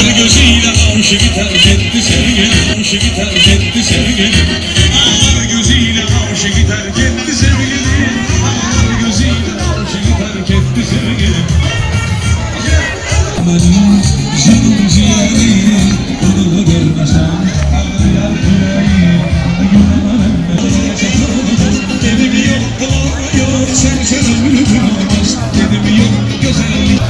Gözüyle aşık terk etti sevgilim, aşık terk etti sevgilim. Ağlar gözüyle aşık terk etti sevgilim, ağlar gözüyle aşık terk etti sevgilim. Benim canım ciğerim, onu görmesem ağrıyar yüreğim. Dedim yok bulamıyor, sen ömrüm olmaz. Dedim yok güzellik.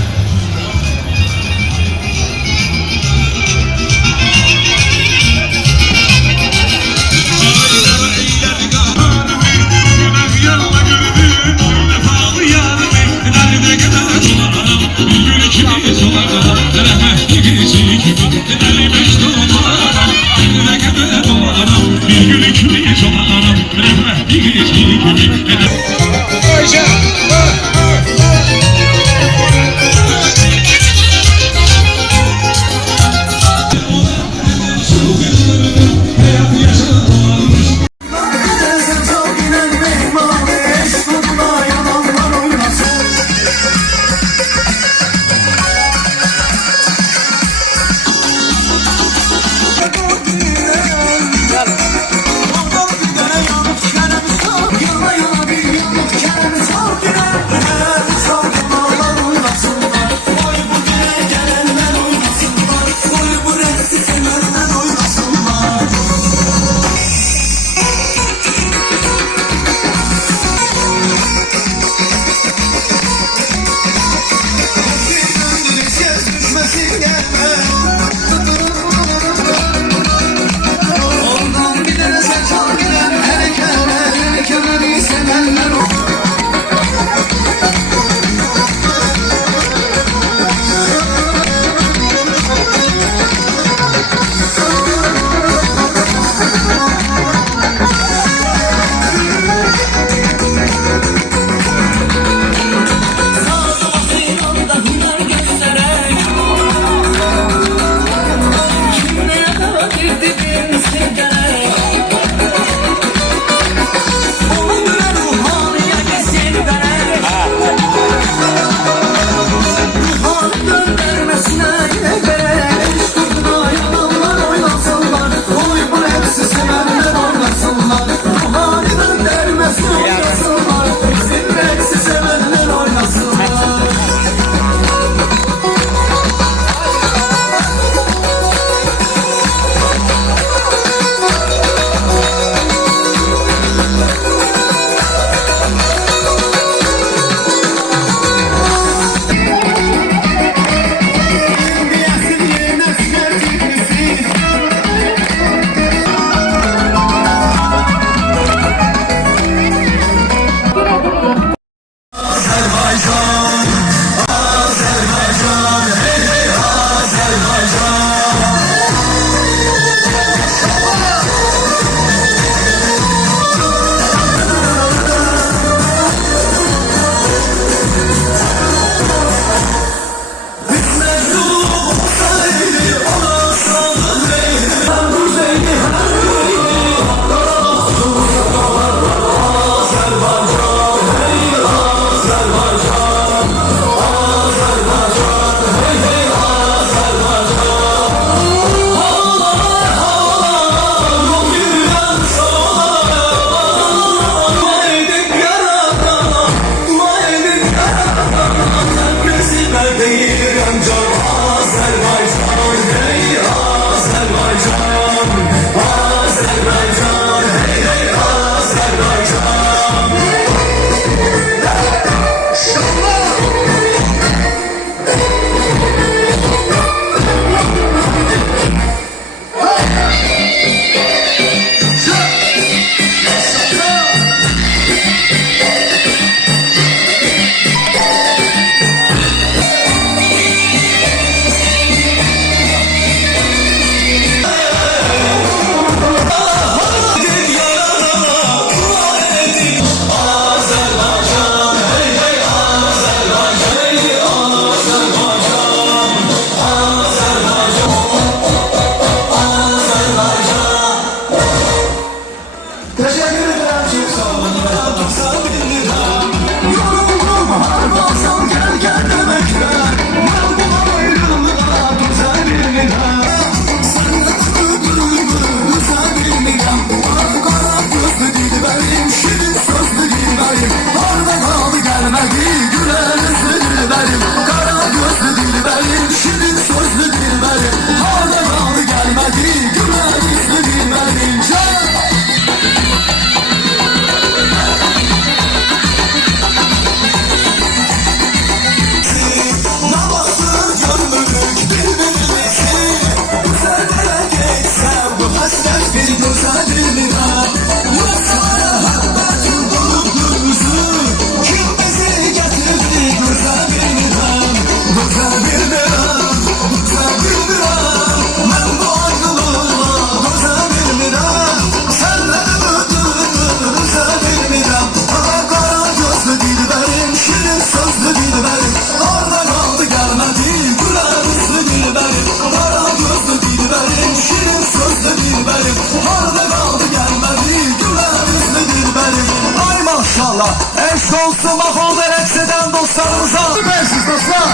eşk olsun bak orada rəqs edən dostlarımıza. Süpersiz dostlar.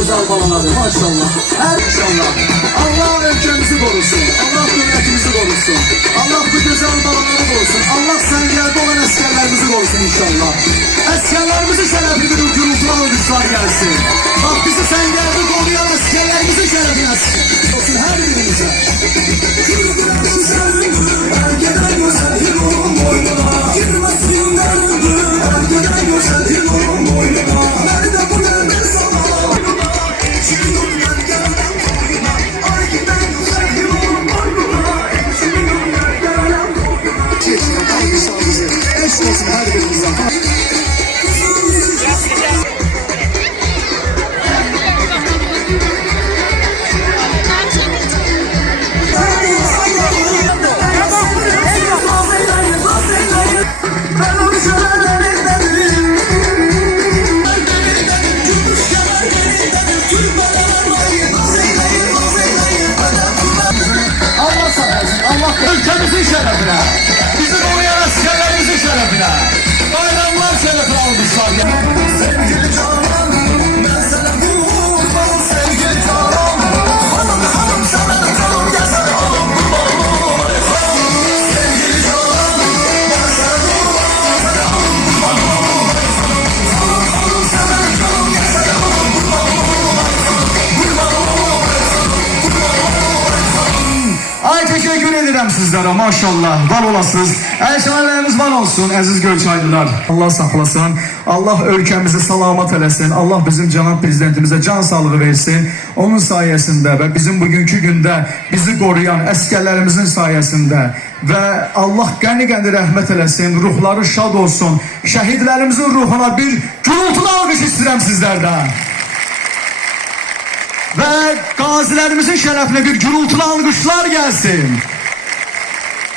Güzel balanadır maşallah. İnşallah. Allah ülkemizi korusun. Allah devletimizi korusun. Allah bu güzel balanaları korusun. Allah səngərdə olan əskerlerimizi korusun inşallah. Əskerlerimizi şərəfli bir gürültülə alışlar gelsin. Bak bizi səngərdə koruyan əskerlerimizi şərəfine olsun her birimize. Ergeden güzel yılın boynuna girmez günlerinde. Ergeden güzel yılın boynuna. Nerede bu nerede sana? Eşk olsun her birimize. Ülkemizin şerefine, bizi koruyan askerlerimizin şerefine, bayramlar şerefine almışlar. Sevgili Canan, ben sana kurban, sevgili Canan. Hanım hanım sana canım gelsene hanım kurban. Sevgili Canan, ben sana kurban, hanım kurban. Hanım hanım sana canım gelsene hanım kurban. Ay teşekkür ederim sizlere maşallah var olasınız. Əşalarımız var olsun əziz Gölçaylılar. Allah saxlasın. Allah ölkəmizi salamat eləsin. Allah bizim cənab prezidentimizə can sağlığı versin. Onun sayəsində və bizim bugünkü gündə bizi qoruyan əskerlərimizin sayəsində və Allah qəni-qəni rəhmət eləsin. Ruhları şad olsun. Şəhidlərimizin ruhuna bir gürültülü alqış istəyirəm sizlərdən. Və qazilərimizin şərəfinə bir gürültülü alqışlar gəlsin.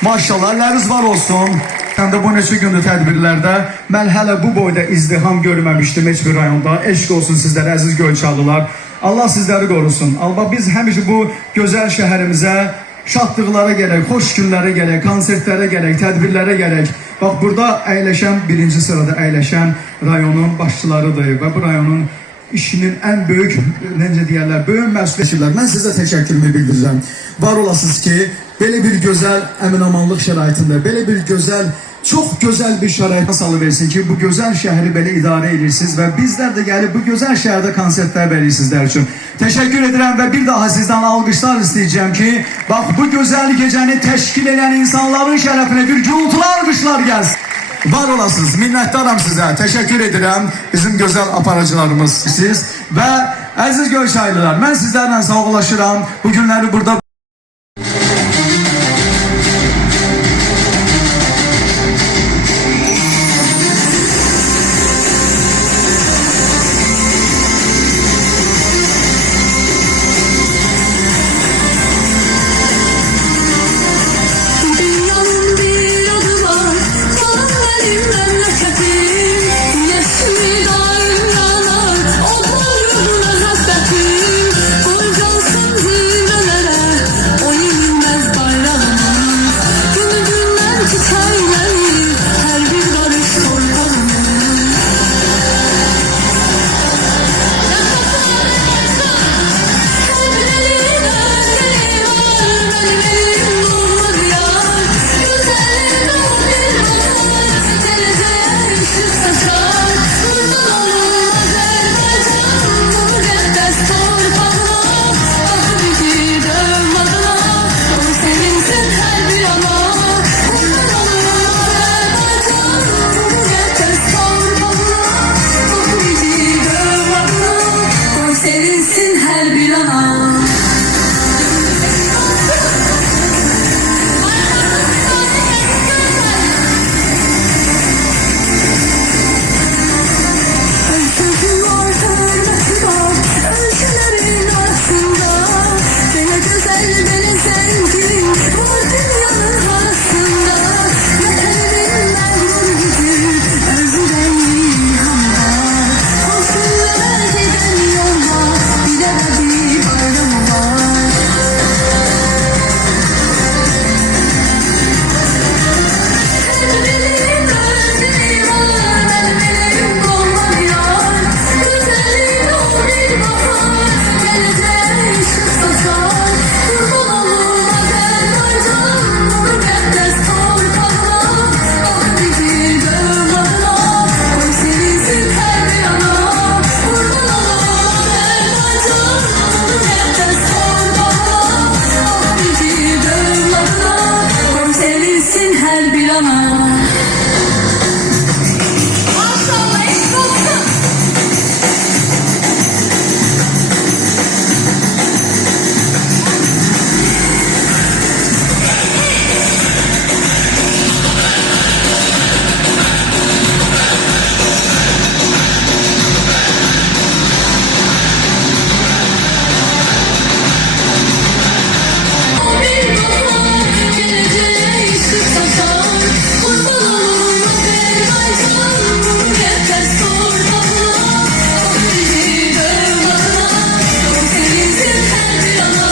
Maşallah, əlləriniz var olsun. Həm də bu neçə gündür tədbirlərdə mən hələ bu boyda izdiham görməmişdim heç bir rayonda. Eşq olsun sizlərə əziz Gölçalılar. Allah sizləri qorusun. Allah biz həmişə bu gözəl şəhərimizə şadlıqlara gələk, xoş günlərə gələk, konsertlərə gələk, tədbirlərə gələk. Bax burada əyləşən, birinci sırada əyləşən rayonun başçılarıdır və bu rayonun işinin en büyük, necə deyərlər, böyük məsuliyyətçilər. Mən sizə təşəkkürümü bildirirəm. Var olasınız ki, belə bir gözəl əminamanlıq şəraitində, belə bir gözəl, çox gözəl bir şəraitə salıversin ki, bu gözəl şəhəri belə idarə edirsiniz və bizlər də gəlib bu gözəl şəhərdə konsertlər veririk sizlər üçün. Təşəkkür edirəm və bir daha sizdən alqışlar istəyəcəm ki, bax bu gözəl gecəni təşkil edən insanların şərəfinə bir gürültülü alqışlar gəlsin. Var olasınız, minnətdaram sizə. Təşəkkür edirəm bizim gözəl aparıcılarımız siz. Və əziz Göyçaylılar, mən sizlərlə sağollaşıram. Bu günləri burada Dünyanın bir adı var, canım benim memleketim. Yeşil daim yanar, o boynuna hasretim. Koyacaksın zirvelere, o yenilmez bayrağımız. Günü günden çiçeklenir, her bir barış torpağımız. Sevinsin her bir ana. Sözüm var, hürmeti var, ölçülerin arasında. Beni güzel, beni zengin, var dünyanın arasında. Metelim mağrur gücü, özüden ilham var. Olsunlara giden yolda, bir de bir bayram var. Elbinin özleri var, elbinin dolma yar. Güzelliğin o bir bahar, geleceğe ışık saçar. Kurban olum Azerbaycan, mukaddes torpağına. Ah bizi dövmadına, koy sevinsin her bir ana. Kurban olum Azerbaycan, mukaddes torpağına. Ah bizi dövmadına, koy sevinsin her bir ana. Maşallah, eşit olsun. Bir bahar, geleceğe ışık saçar. Kurban olum Azerbaycan, mukaddes torpağına. Ah bizi dövmadına, koy sevinsin her bir ana.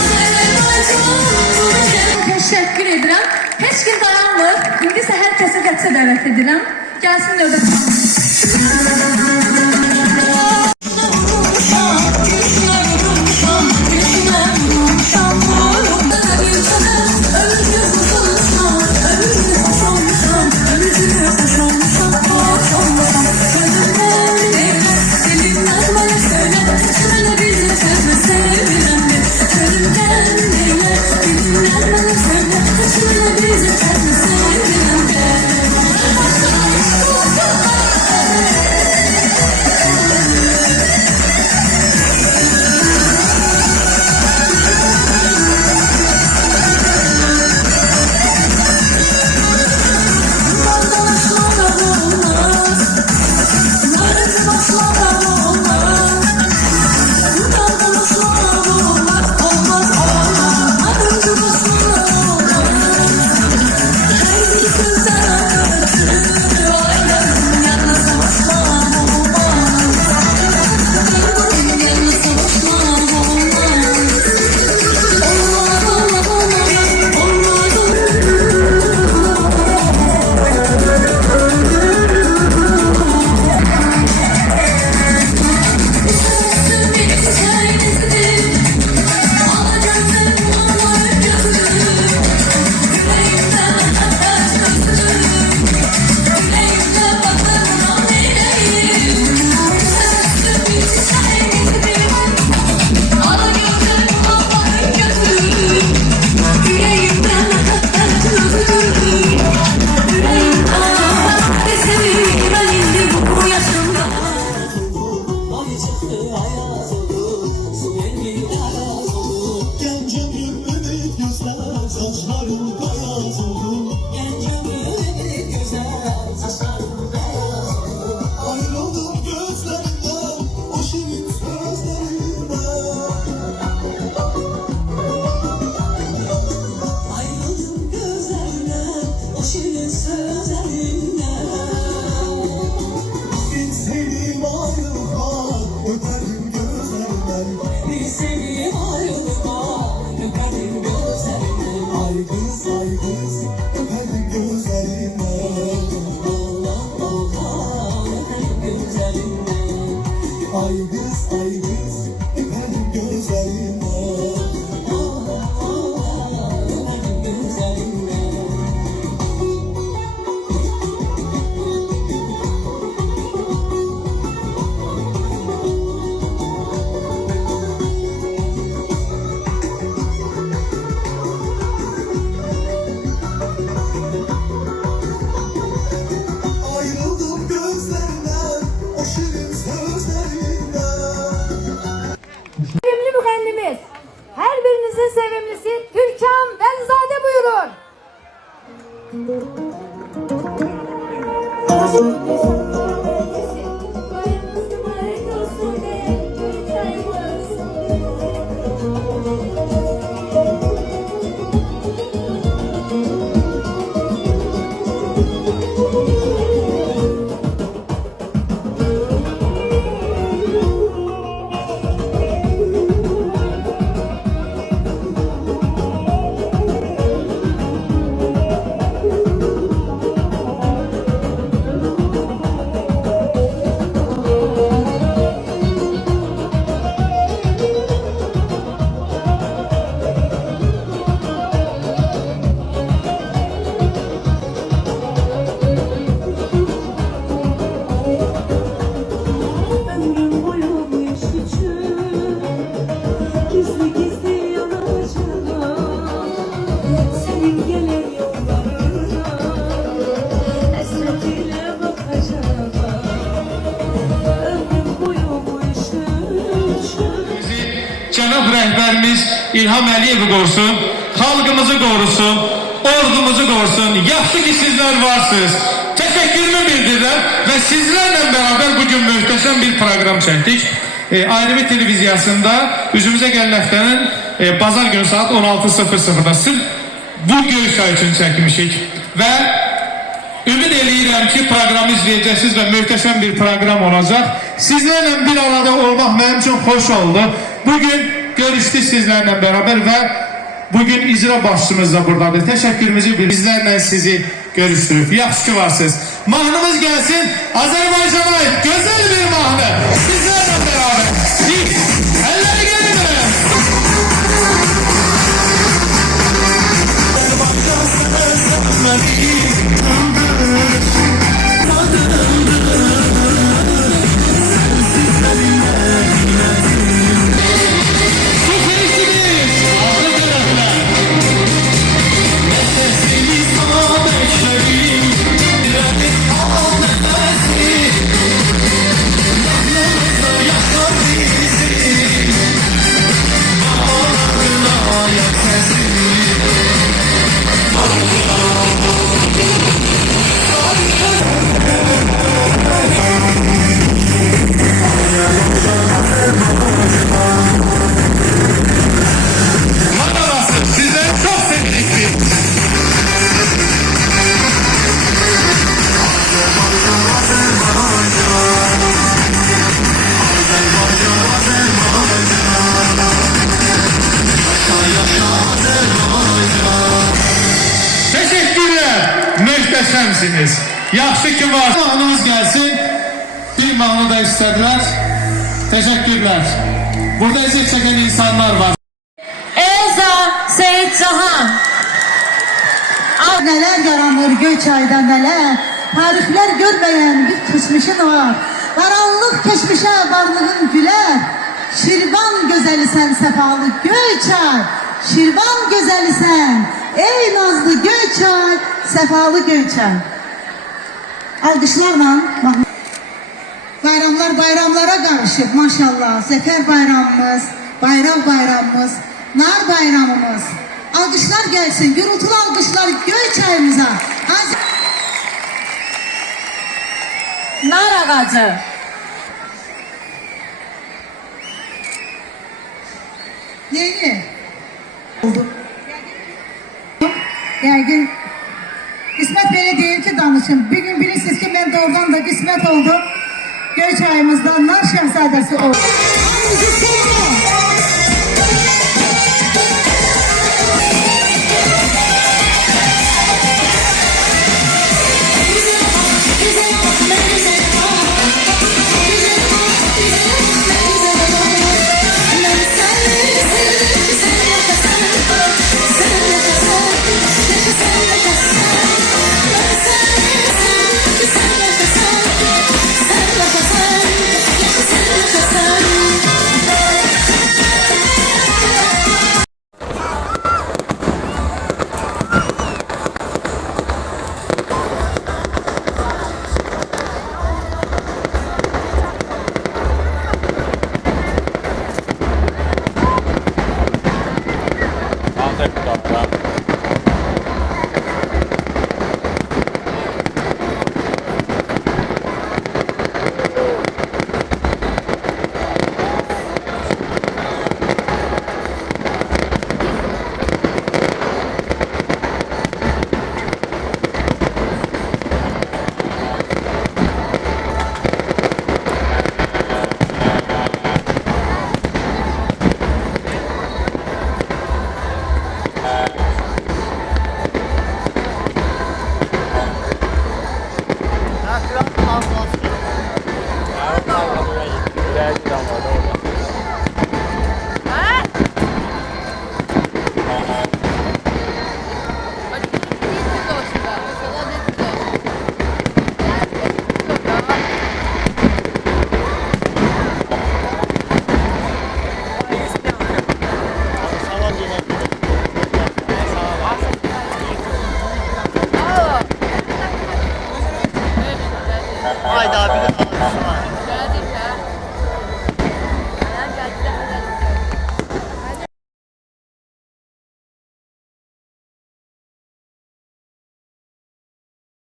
Azerbaycan, mukaddes. Teşekkür edirəm. Heç kim dayanmır. İndi isə hər kəsi qəçə dəvət edirəm. Gəlsin növbət. Bize Ay kız öperim gözlerinden. Öperim gözlerinden. Ayrıldım gözlerinden, o şirin sözlerinden. Sevimli mühendimiz, her birinizin sevimlisi Türkan Benzade buyurun. Ömrüm boyu bu iş için gizli gizli yanacağım. Senin gelen yollarına esret ile bakacağım. Ömrüm boyu bu iş için. Cənab rəhbərimiz İlham Əliyev qorusun, xalqımızı qorusun, ordumuzu qorusun. Yaxşı ki sizler varsınız. Təşəkkürümü bildirirəm və sizlərlə beraber bugün möhtəşəm bir program çəkdik. Ayrı televiziyasında üzümüze gəlməkdənin bazar günü saat 16:00'da sırf bu Göyçay üçün çəkmişik və ümid eləyirəm ki programı izləyəcəksiniz və möhtəşəm bir program olacaq. Sizlərlə bir arada olmaq mənim üçün xoş oldu. Bugün görüşdük sizlərlə beraber və bugün icra başçımız da buradadır. Təşəkkürümüzü bizlərlə sizi görüşdürüb. Yaxşı ki varsınız. Mahnımız gəlsin. Azərbaycana ait gözəl bir mahnı. Sizlərlə beraber. Siz əlləri gəlin. Sizleri çok sevdik. Teşekkürler. Möhtəşəmsiniz. Yaxşı ki var. Mahnımız gelsin. Bir mahnı da istediler. Teşekkürler. Burada eziyet çeken insanlar var. Elza Seyit Cahan. Neler yaranır Göyçayda neler, tarifler görmeyen bir geçmişin var. Karanlık geçmişe varlığın güler, Şirvan gözeli sen sefalı Göyçay, Şirvan gözeli sen, ey nazlı Göyçay, sefalı Göyçay. Alkışlarla bak. Bayramlar bayramlara karışık maşallah. Zafer bayramımız, bayram bayramımız, nar bayramımız. Alkışlar gelsin, gürültülü alkışlar Göyçay'ımıza. Nar ağacı. Neyini? Oldu. Gergin. İsmet beni değil ki danışın. Bir gün bilirsiniz ki ben doğrudan da kısmet oldu. Göyçay'ımızdan nar şehzadesi oldu. Hangisi sevdi?